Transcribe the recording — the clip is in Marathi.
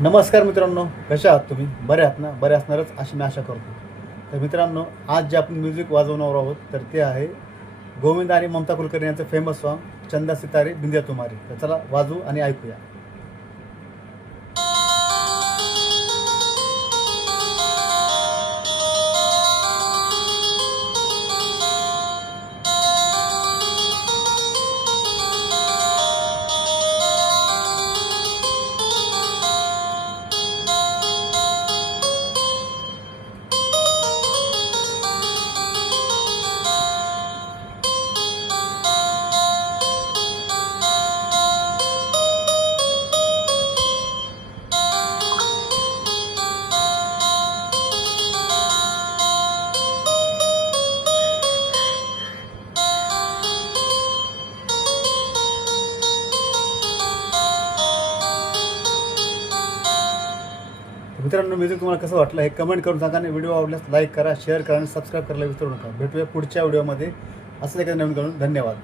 नमस्कार मित्रांनो, कशा आहात तुम्ही? बरे आहात ना? बरे असणारच अशी मी आशा करतो. तर मित्रांनो, आज जे आपण म्युझिक वाजवणार आहोत तर ते आहे गोविंद आणि ममता कुलकर्णी यांचं फेमस सॉन्ग चंदा सितारे बिंदिया तुम्हारी. तर चला वाजवू आणि ऐकूया. मित्रांनो, म्युझिक तुम्हाला कसं वाटलं हे कमेंट करून सांगा आणि व्हिडिओ आवडल्यास लाईक करा, शेअर करा आणि सबस्क्राईब करायला विसरू नका. भेटूया पुढच्या व्हिडिओमध्ये असं एखादं नवीन करून. धन्यवाद.